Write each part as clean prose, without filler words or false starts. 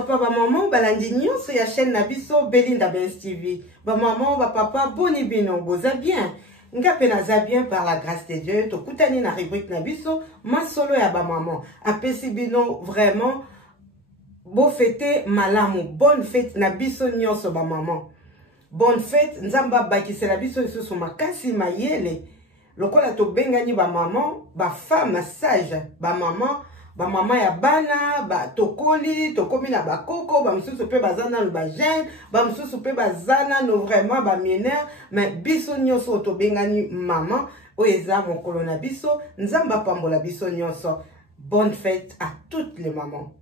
papa, ba maman, balandi nyonso ya chaîne na biso Belinda Benz TV. Ba maman, ba papa, boni bino, boza bien. Nga pe naza bien par la grâce de Dieu. To kutani na rubrique na biso, ma solo ya ba maman. Apesi bino vraiment beau fêter malamu. Bonne fête na biso nyonso ba maman. Bonne fête, nzamba bakise la biso iso makasi mayele. Lokola to bengani ba maman, ba femme sage, ba maman ya bana, ba tokoli, tokomi na ba koko, ba msusu pe bazana no ba jeune, ba msusu pe bazana no vraiment ba mineur, mais biso nyonso to bengani maman, oeza mokolo na biso, nzamba pambola biso nyonso. Bonne fête à toutes les mamans.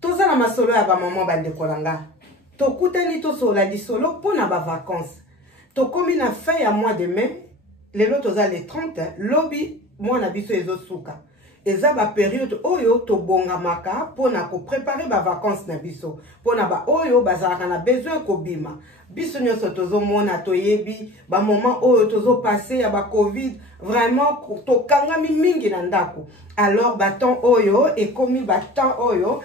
Toza na masolo ya ba maman bande kolanga. Tokutani to sola di solo pona ba vacances. Tokomi na fin ya mois de mai, lelo toza le 30, lobi mwana biso ezo suka. Eza ba période oyo to bonga maka pona ko préparer ba vacances na biso. Pona ba oyo bazalaka na besoin ko bima. Biso nyonso tozo mona toyebi ba moment oyo tozo passer ya ba Covid, vraiment to kangami mingi na ndako. Alors ba temps oyo ekomi ba temps oyo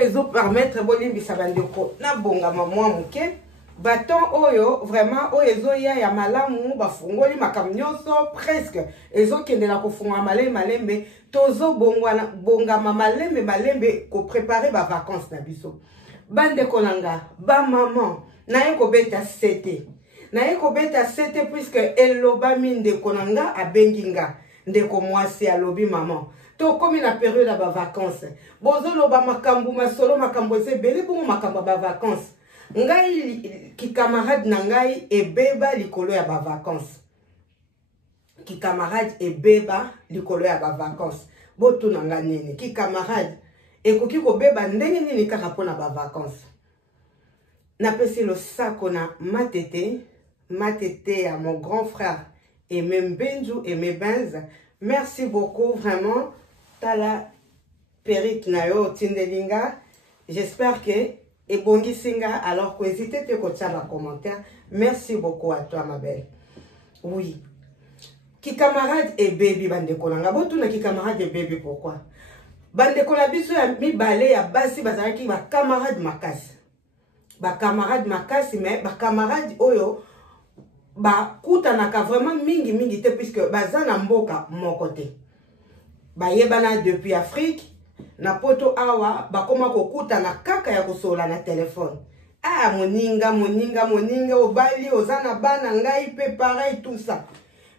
ezo permettre bolimbisa bandeko na bonga mwa moke. Baton oyo vraiment oyo ya malamu bafungoli makamnyoso presque ezo kendela kofunga malembe tozo bonga malembe ko préparer ba vacances na biso. Bande kolanga ba maman na yeko beta sete puisque eloba minde konanga abenginga ndeko mwasi alobi maman to komi na période ba vacances bozo loba makambu masolo makambo ezebele bongo makambo ba vacances. Ngai ki camarade na ngai ebeba likolo ya ba vacances. Ki camarade ebeba likolo ya ba vacances. Boto na nga nini ki camarade ekoki ko beba ndenge nini kaka pona ba vacances. Na pesi le sako na matete à mon grand frère et même Benjou et mes Benz. Merci beaucoup vraiment tala perite na yo tindelinga. J'espère que et bongi singa, alors que n'hésitez pas à la commentaire. Merci beaucoup à toi, ma belle. Oui. Qui camarade et baby bande kolanga. Botu na qui camarade et baby pourquoi? Bande kola biso ya mi balé ya basi bazaki ba camarade makasi. Ba camarade makasi mais ba camarade oyo ba kuta naka vraiment mingi te puisque bazana mboka mon côté. Ba yebana depuis Afrique. Na poto awa bakoma kokuta na kaka ya kosola na telefone. Ah moninga obali ozana bana ngai pe pareil tout ça.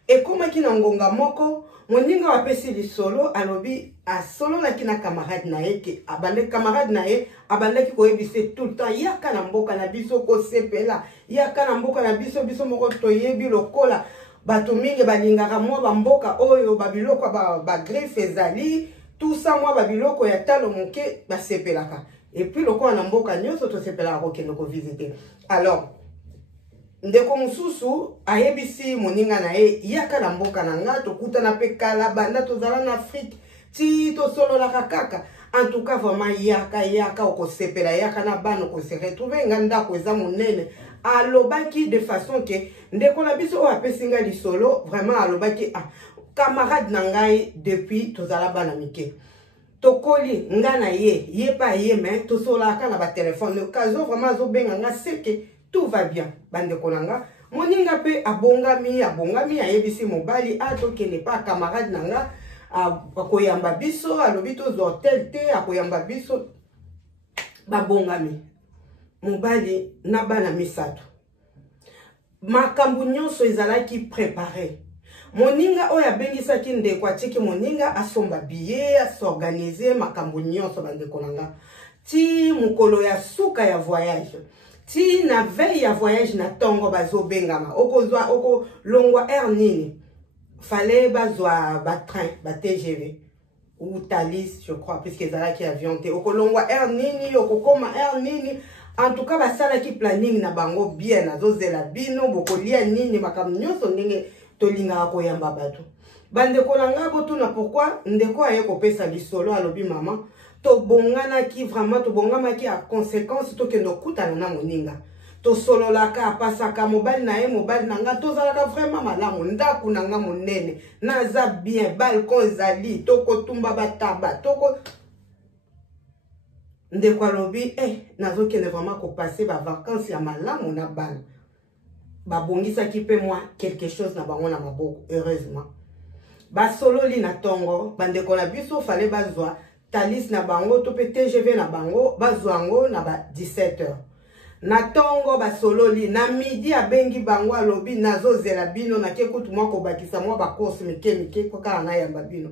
Et comme ki na ngonga moko moninga wapesi li solo alobi a solo la kina camarade na ye abande camarade na ye abande ki koyebise tout le temps yaka na mboka na biso ko sepela yaka na mboka na biso moko toyebi lokola bato mingi balingaka mwa ba mboka oyo babiloko ba griffe ezali. Tout ça, moi, babiloko ya talo moke, ba sepelaka. Et puis, le quoi na mboka nyonso to sepelaka ko kende ko visiter. Alors, ndeko mususu, ayebisi moninga na ye, yaka na mboka na nga, to kuta na pe kala, banda to zala na Afrique, ti to solo la kaka. En tout cas, vraiment, yaka, oko sepela, yaka na bano ko se retrouver, nganda ko eza monene. Alobaki de façon que, ndeko na biso o apesinga li solo, vraiment, alobaki, camarade nangai depuis tozala bana mike tokoli ngana ye pa ye mais tosola ka na ba téléphone le cas vraiment zo benga nga c'est que tout va bien bande konanga moninga pe abongami ayebisi mobali atokende pa camarade nanga akoyamba biso alobi to hotel te akoyamba biso babongami mobali na bana misato makambu nyonso ezalaki préparé. Moninga oya bengisa ki ndeko atiki moninga asomba billet asorganiser makambo nyonso bande kolanga ti mukolo ya suka ya voyage ti na veille ya voyage na tongo bazo bengama okozwa oko longwa air nini fallait bazwa ba train ba TGV ou Thalys je crois puisque zala ki avion te oko longwa air nini oko koma air nini. En tout cas basala ki planning na bango bien azozela bino bokolia nini makambo nyonso ndenge tolinga koyamba bato bande kolanga botuna pourquoi ndeko aye kopesa lisolo alobi maman to bongana ki vraiment to bongama ki a conséquence to kendo kutana na moninga to solo la ka pasaka mobile na ye mobile nanga to zalaka vraiment malamu ndaku nanga monene naza bien balcon zali to kotumba bataba to ko ndeko alobi nazokende vraiment kopase bavacances ya malamu na bana babongisaki mpe mwa quelque chose na bango na maboko heureusement basololi na ntongo bandeko na biso fale bazwa talis na bango to mpe TGV na bango bazwa yango na ba 17h na ntongo basololi na midi abengi bango alobi nazozela bino nake kutu mwa kobakisa mwa bakosi mike kokala nayamba bino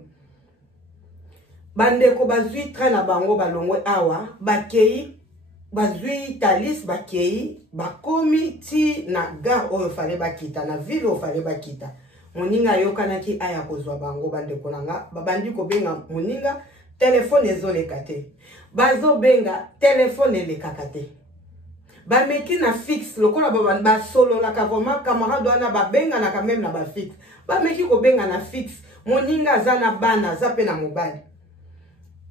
bandeko bazwi train na bango balongwe awa bakei bazwi talis bakei bakomi ti na gare oyo fale bakita na ville oyo fale bakita moninga ayokanaki aya kozwa bango bandeko nanga babandi kobenga moninga telefone ezoleka te bazobenga telefone elekaka te bameki na fixe lokola basololaka vraiment camarade wana babenganaka meme na bafixe bameki kobenga na fixe moninga aza na bana aza mpe na mobali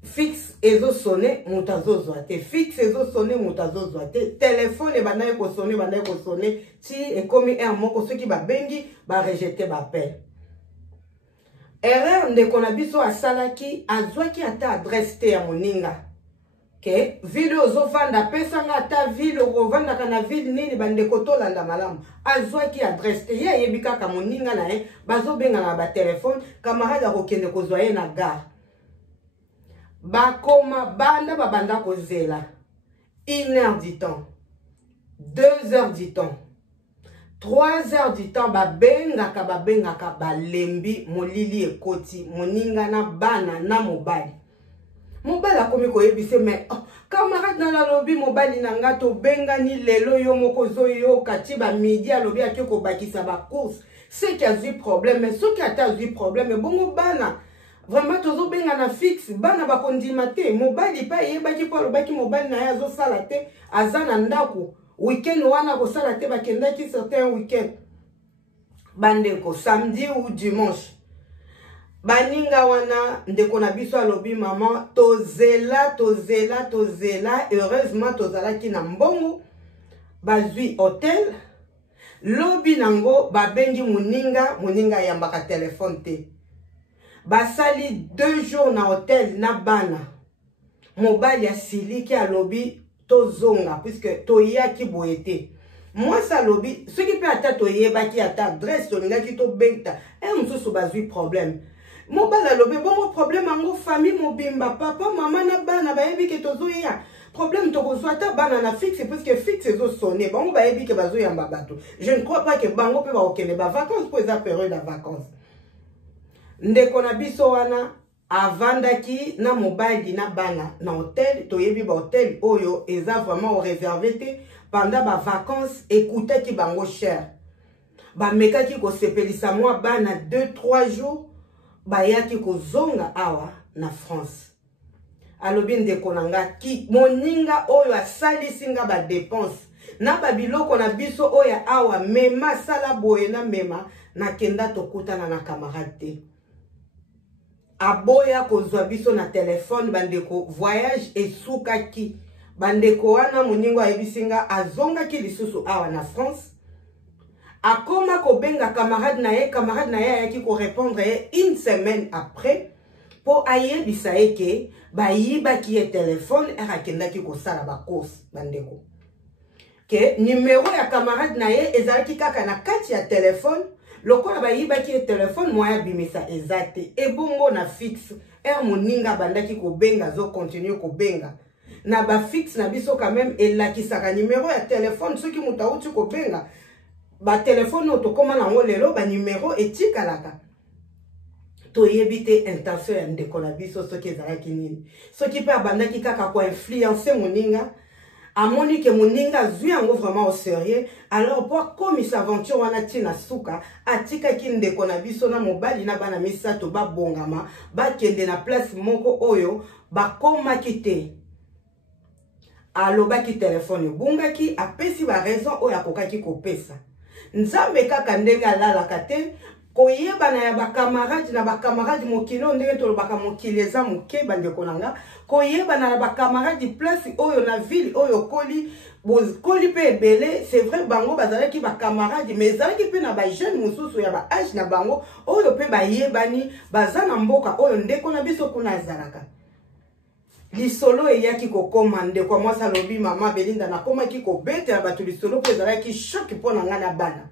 fixe ezosone moto azozwa te fixe ezosone moto azozwa te telefone bandaye kosone ti ekomi un moko soki babengi barejete bapel erreur ndeko na biso asalaki azwaki ata adresse te ya moninga ke ville ozovanda pesanga ata ville okovandaka na ville nini bandeko tolanda malamu azwaki adresse te ye ayebi kaka moninga na ye bazobenga na batelefone camarade akokende kozwa ye na gare bakoma banda babanda kozela 1h du temps 2h du temps 3h du temps babengaka balembi molili ekoti moninga na bana na mobali akomi koyebise me camarade na lalobi mobali na nga tobengani lelo yo moko zoyoka ti bamidi alobi ake kobakisa bacourse seki azwi problème soki ata azwi problème bongo bana vraiment tozobenga na fixe bana bakondima te mobali pa yebaki po alobaki mobali na ye azosala te aza na ndako weekend wana kosala te bakendaki certain weekend bandeko samedi ou dimanche baninga wana ndeko na biso alobi mama tozela heureusement tozalaki na mbongo bazwi hotel lobi nango babengi moninga yambaka telefone te basali 2 jours na hotel na bana mobali asiliki alobi tozonga puisque toyaki boye te mwasi alobi soki mpe ata toyebaki ata adresse tolingaki tobengta mosusu bazwi problème mobali alobi bongo problème yango famille mobimba papa mama na bana bayebi ke tozoya problème tokozwa ata bana na fixe puisque fixe ezosone bango bayebi ke bazoyamba bato je ne crois pas que bango mpe bakokende bavacances mpo eza période ya vacances ndeko na biso wana avandaki na mobali na bana na hotel toyebi ba hotel oyo eza vraiment réservé te pendant ba vacances ekutaki bango cher bamekaki kosepelisa mwa bana 2-3 jours bayaki kozonga awa na France alobi ndeko nanga ki moninga oyo asalisi nga ba dépense na babiloko na biso oyo awa mema sala boye na mema nakenda tokutana na camarade te aboya kozwa biso na telefone bandeko voyage esukaki bandeko wana moningo ayebisinga azongaki lisusu awa na France akoma kobenga camarade na ye ayaki korépondre ye 1 semaine après po ayebisa ye ke bayibaki ye telefone akendaki kosala bacourse bandeko ke numero ya camarade na ye ezalaki kaka na kati ya telefone lokola bayibaki ye telefone moya bimisa ezate ebongo na fixe moninga bandaki kobenga zo continue kobenga na ba fixe na biso quand même elakisaka numero ya telefone soki muta uti kobenga ba telefone otokoma nango lelo ba numero etikalaka toyebi te intention ya ndeko na biso soki ezalaki nini soki mpe abandaki kaka ko influencer moninga amoni ke moninga zwi yango vraiment au sérieux alors po akomisa aventure wana tina suka atikaki ndeko na biso na mobali na bana misato babongama bakende na place moko oyo bakomaki te alobaki telefone ebungaki apesi ba raison oyo akokaki kopesa nzambe kaka ndenge alalaka te koyebana ya bakamarade na bakamarade mokili ndenge tolobaka mokili eza moke bandeko nanga koyebana na bakamarade place oyo na ville oyo koli pe ebele c'est vrai bango bazalaki bakamarade mais ezalaki pe na bajeune mosusu ya baage na bango oyo pe bayebani baza na mboka oyo ndeko na biso kuna azalaka lisolo eyaki kokoma ndeko mwasi alobi mama Belinda nakomaki kobetela bato lisolo mpo ezalaki choc mpo na nga na bana.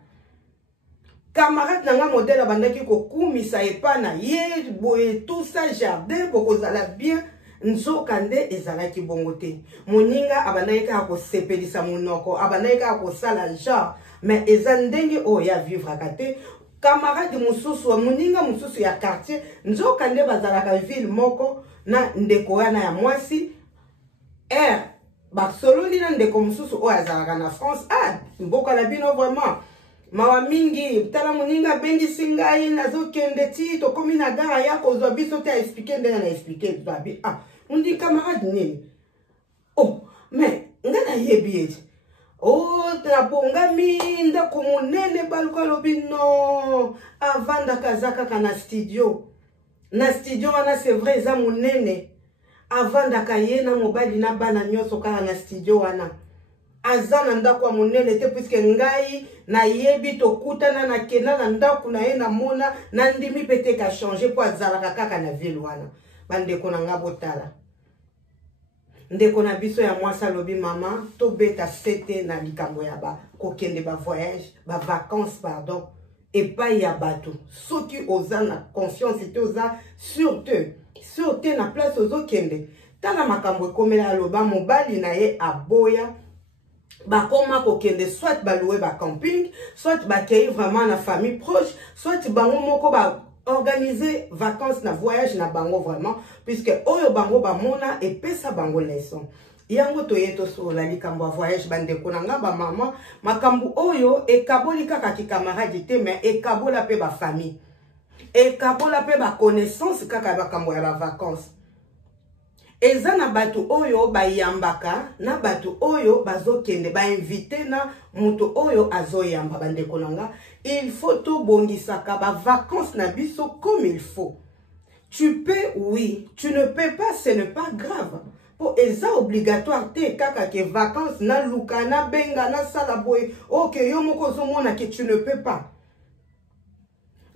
Camarade nanga modèle abandaki kokumisa epa na ye boye tout ça jardin bokozala bien nzoka nde ezalaki bongo te. Moninga abandaki kaka kosepelisa monoko, abandaki kaka kosala genre, mais eza ndenge oyo ya vivre te. Camarade mususu moninga mususu ya quartier nzoka nde bazalaka ville moko na ndeko wana ya mwasi basololi na ndeko mususu oyo azalaka na France. Mboka na bino vraiment mawa mingi tala moninga bengisi ngai nazokende ti tokomi na gara ya kozwa biso te expliquer ndenge na expliquer babi undi camarade nini mais nga na yebi eti tabongami ndako monene baluka lobi no avandaka aza kaka na studio wana c'est vrai eza monene avandaka ye na mobali na bana nyonso kaka na studio wana aza na ndako ya monene te puisque ngai na yebi tokutana na kenda na ndako na ye na mona na ndimi pete ka changer po azalaka kaka na ville wana. Bandeko na nga botala ndeko na biso ya mwasi alobi mama tobeta sete na likambo ya kokende voyage vacances pardon epai ya bato soki oza na confiance te oza sur te na place ozokende tala makambo ekomela aloba mobali na ye aboya bakoma kokende soit balouer camping soit bakei vraiment na famille proche soit bango moko organiser vacances na voyage na bango vraiment puisque oyo bango bamona epesa bango leçon yango toyeto so la likambo voyage bandeko na nga mama makambo oyo ekaboli kaka ki camarade te mais ekabola pe ba famille ekabola pe ba connaissance kaka bakambo ya ba vacances. Eza na batu oyo bayambaka na batu oyo bazokende invité na muto oyo azoyamba bandeko nanga. Il faut to bongisaka ba vacances na biso comme il faut. Tu peux, oui, tu ne peux pas, ce n'est pas grave. Po eza obligatoire te kaka ke vacances na luka na benga na sala boy ok yo moko zomona ke tu ne peux pas.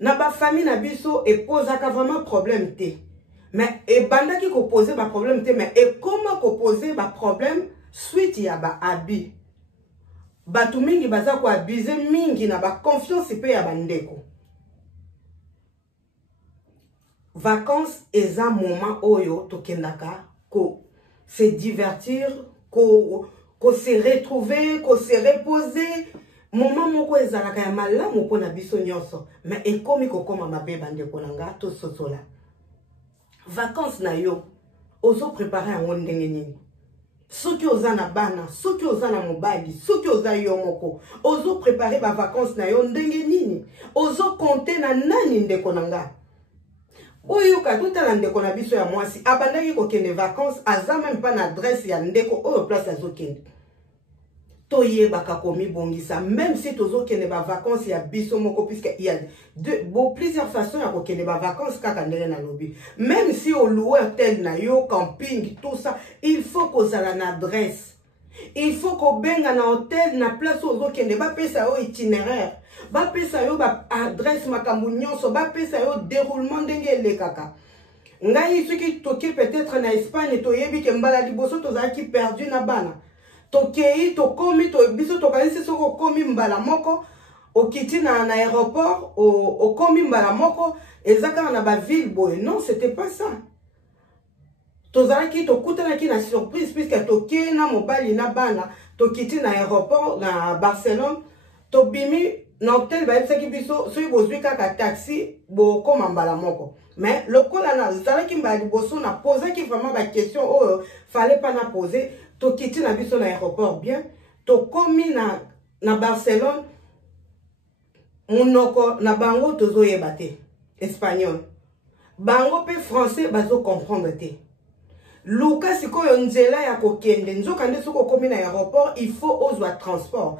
Na ba famille na biso epozaka vraiment problème te. Mais et banda qui poser ba problème te mais et comment poser ba problème suite ya ba abi batu mingi baza ko abuser mingi na ba confiance pe ya bandeko. Vacances eza moment oyo tokendaka ko se divertir ko se retrouver ko se reposer moment moko ezalaka ya malamu pona biso nyonso mais ekomi ko koma mabe bandeko nanga to sosola. Vacances na yo ozo préparer yango ndenge nini soki oza na bana soki oza na mobali soki oza yo moko ozo préparer ba vacances na yo ndenge nini ozo compter na nani ndeko nanga oyo ka totala ndeko na biso ya mwasi abandaki kokende vacances aza même pas na adresse ya ndeko oyo place azokende toyebaka komi bongisa même si tozokende ba vacances ya biso moko puisque il y a plusieurs façons ya kokende ba vacances kaka ndenge na lobi même si au louer hôtel na yo camping tout ça il faut kozala na adresse il faut ko benga na hôtel na place ozokende ba pesa yo itinéraire ba pesa yo ba adresse makambo nyonso ba pesa yo déroulement ndenge elekaka. Ngai soki toki peut-être na Espagne toyebi ke mbala liboso tozaki perdu na bana tokei tokomi to biso tokanisi soko komi mbala moko okiti na aéroport okomi mbala moko ezaka na ba ville boy non c'était pas ça tozalaki tokutanaki na surprise puisque tokei na mobali na bana tokiti na aéroport na Barcelone tobimi na hôtel bayebisaki biso soki bozwi kaka taxi bokoma mbala moko mais lokola na zalaki mbala liboso na posaki vraiment ba question oyo fallait pas na poser tokiti na biso na aéroport bien tokomi na Barcelone munoko na bango tozoyeba te espagnol bango pe français bazo comprendre te luka sikoyo nzela ya kokende nzoka nde soko komi na aéroport il faut ozwa transport